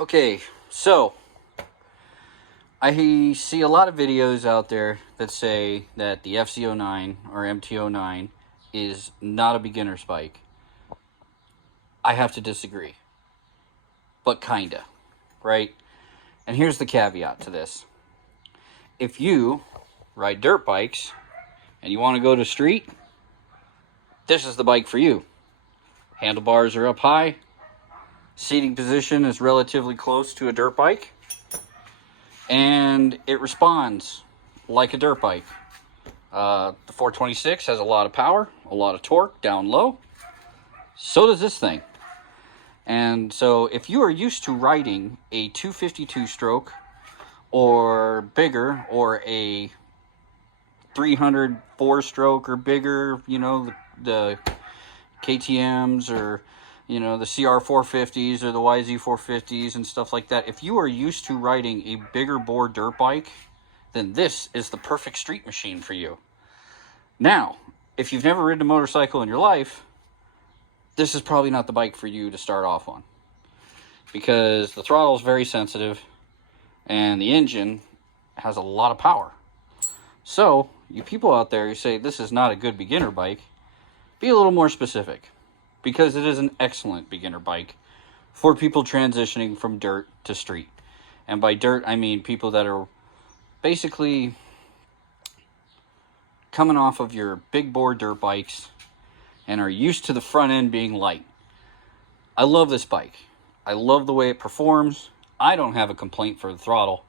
Okay, so I see a lot of videos out there that say that the FZ09 or MT09 is not a beginner's bike. I have to disagree, but kinda, right? And here's the caveat to this. If you ride dirt bikes and you want to go to street, this is the bike for you. Handlebars are up high. Seating position is relatively close to a dirt bike. And it responds like a dirt bike. The 426 has a lot of power, a lot of torque down low. So does this thing. And so if you are used to riding a 252 stroke or bigger, or a 304 stroke or bigger, you know, the KTMs or, you know, the CR450s or the YZ450s and stuff like that. If you are used to riding a bigger bore dirt bike, then this is the perfect street machine for you. Now, if you've never ridden a motorcycle in your life, this is probably not the bike for you to start off on, because the throttle is very sensitive and the engine has a lot of power. So, you people out there who say this is not a good beginner bike, be a little more specific, because it is an excellent beginner bike for people transitioning from dirt to street. And by dirt, I mean people that are basically coming off of your big bore dirt bikes and are used to the front end being light. I love this bike. I love the way it performs. I don't have a complaint for the throttle.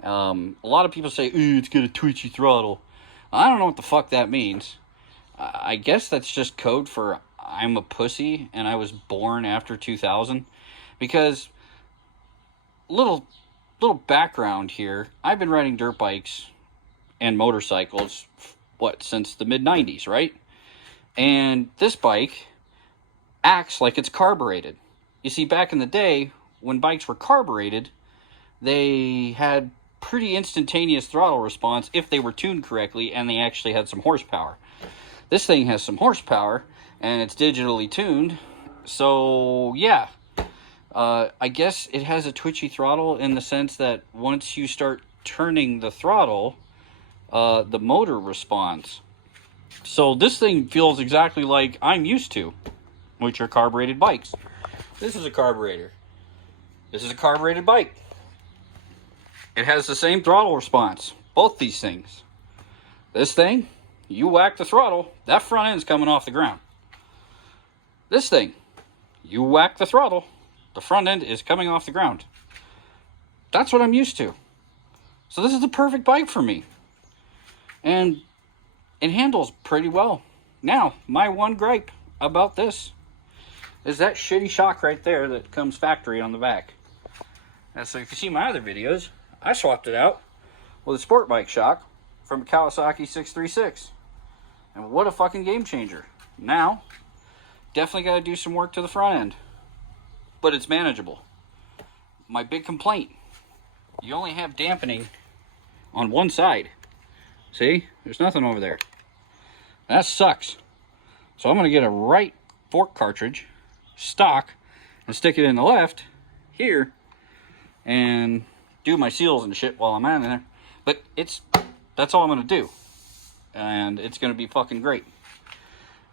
A lot of people say, ooh, it's got a twitchy throttle. I don't know what the fuck that means. I guess that's just code for I'm a pussy and I was born after 2000. Because, little background here, I've been riding dirt bikes and motorcycles, since the mid-90s, right? And this bike acts like it's carbureted. You see, back in the day, when bikes were carbureted, they had pretty instantaneous throttle response if they were tuned correctly and they actually had some horsepower. This thing has some horsepower and it's digitally tuned, so yeah. I guess it has a twitchy throttle in the sense that once you start turning the throttle, the motor responds. So this thing feels exactly like I'm used to, which are carbureted bikes. This is a carburetor. This is a carbureted bike. It has the same throttle response. Both these things. This thing, you whack the throttle, that front end's coming off the ground. This thing, you whack the throttle, the front end is coming off the ground. That's what I'm used to. So this is the perfect bike for me. And it handles pretty well. Now, my one gripe about this is that shitty shock right there that comes factory on the back. And so if you see my other videos, I swapped it out with a sport bike shock from a Kawasaki 636. And what a fucking game changer. Now, definitely got to do some work to the front end, but it's manageable. My big complaint, you only have dampening on one side. See, there's nothing over there. That sucks. So I'm going to get a right fork cartridge, stock, and stick it in the left here, and do my seals and shit while I'm in there. But that's all I'm going to do. And it's going to be fucking great.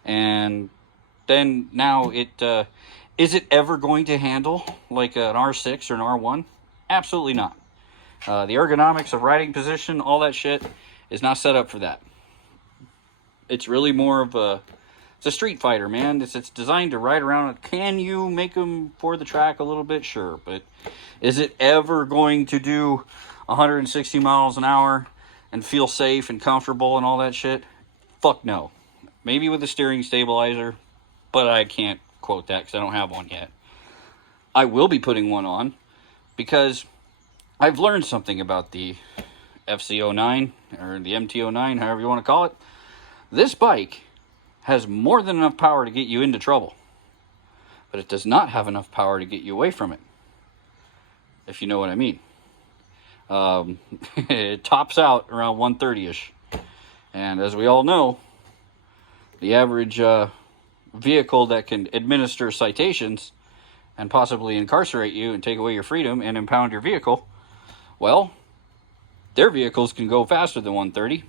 And then now is it ever going to handle like an R6 or an R1? Absolutely not. The ergonomics of riding position, all that shit, is not set up for that. It's really more of it's a street fighter, man. It's designed to ride around. Can you make them for the track a little bit? Sure. But is it ever going to do 160 miles an hour and feel safe and comfortable and all that shit? Fuck no. Maybe with a steering stabilizer, but I can't quote that because I don't have one yet. I will be putting one on because I've learned something about the FZ09 or the MT09, however you want to call it. This bike has more than enough power to get you into trouble, but it does not have enough power to get you away from it, if you know what I mean. It tops out around 130-ish, and as we all know, the average vehicle that can administer citations and possibly incarcerate you and take away your freedom and impound your vehicle, well, their vehicles can go faster than 130.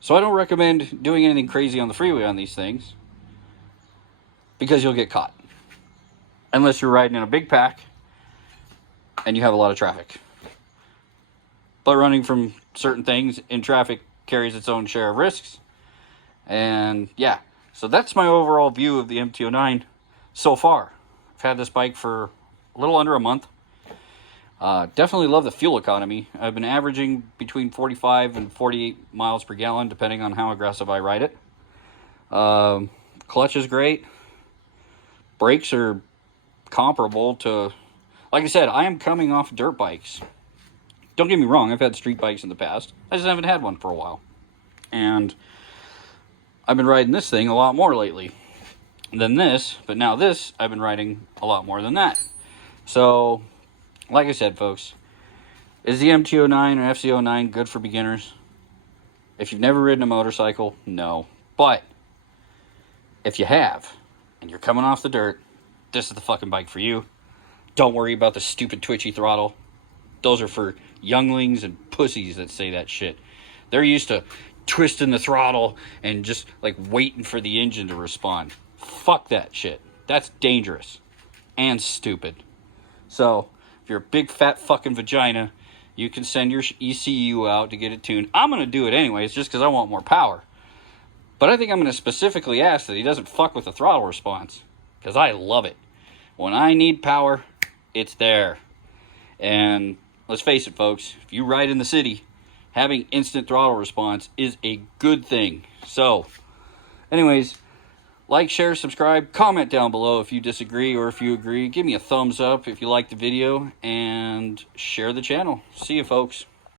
So I don't recommend doing anything crazy on the freeway on these things, because you'll get caught. Unless you're riding in a big pack and you have a lot of traffic. But running from certain things in traffic carries its own share of risks. And yeah, so that's my overall view of the MT09 so far. I've had this bike for a little under a month. Definitely love the fuel economy. I've been averaging between 45 and 48 miles per gallon, depending on how aggressive I ride it. Clutch is great. Brakes are comparable to, like I said, I am coming off dirt bikes. Don't get me wrong, I've had street bikes in the past. I just haven't had one for a while. And I've been riding this thing a lot more lately than this, but now this, I've been riding a lot more than that. So, like I said, folks, is the MT09 or FZ09 good for beginners? If you've never ridden a motorcycle, no. But if you have, and you're coming off the dirt, this is the fucking bike for you. Don't worry about the stupid twitchy throttle. Those are for younglings and pussies that say that shit. They're used to twisting the throttle and just like waiting for the engine to respond. Fuck that shit. That's dangerous and stupid. So, if you're a big fat fucking vagina, you can send your ECU out to get it tuned. I'm going to do it anyways just because I want more power. But I think I'm going to specifically ask that he doesn't fuck with the throttle response, because I love it. When I need power, it's there. And let's face it, folks, if you ride in the city, having instant throttle response is a good thing. So, anyways, like, share, subscribe, comment down below if you disagree or if you agree. Give me a thumbs up if you like the video, and share the channel. See you, folks.